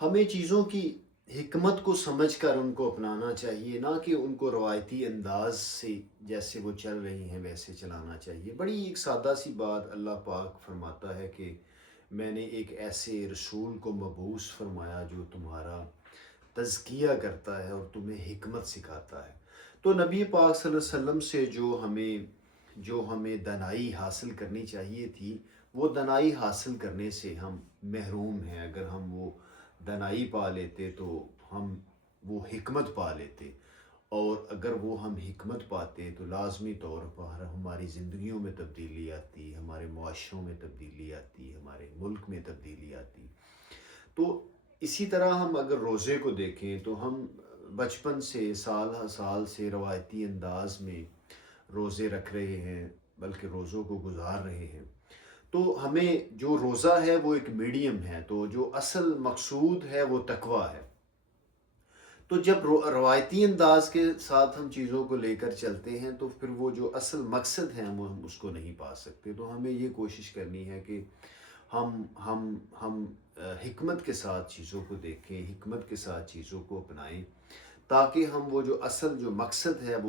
ہمیں چیزوں کی حکمت کو سمجھ کر ان کو اپنانا چاہیے، نہ کہ ان کو روایتی انداز سے جیسے وہ چل رہی ہیں ویسے چلانا چاہیے۔ بڑی ایک سادہ سی بات اللہ پاک فرماتا ہے کہ میں نے ایک ایسے رسول کو مبعوث فرمایا جو تمہارا تزکیہ کرتا ہے اور تمہیں حکمت سکھاتا ہے۔ تو نبی پاک صلی اللہ علیہ وسلم سے جو ہمیں دانائی حاصل کرنی چاہیے تھی، وہ دانائی حاصل کرنے سے ہم محروم ہیں۔ اگر ہم وہ دانائی پا لیتے تو ہم وہ حکمت پا لیتے، اور اگر وہ ہم حکمت پاتے تو لازمی طور پر ہماری زندگیوں میں تبدیلی آتی، ہمارے معاشروں میں تبدیلی آتی، ہمارے ملک میں تبدیلی آتی۔ تو اسی طرح ہم اگر روزے کو دیکھیں تو ہم بچپن سے سال ہر سال سے روایتی انداز میں روزے رکھ رہے ہیں، بلکہ روزوں کو گزار رہے ہیں۔ تو ہمیں جو روزہ ہے وہ ایک میڈیم ہے، تو جو اصل مقصود ہے وہ تقویٰ ہے۔ تو جب روایتی انداز کے ساتھ ہم چیزوں کو لے کر چلتے ہیں تو پھر وہ جو اصل مقصد ہے وہ ہم اس کو نہیں پا سکتے۔ تو ہمیں یہ کوشش کرنی ہے کہ ہم حکمت کے ساتھ چیزوں کو دیکھیں، حکمت کے ساتھ چیزوں کو اپنائیں، تاکہ ہم وہ جو اصل جو مقصد ہے وہ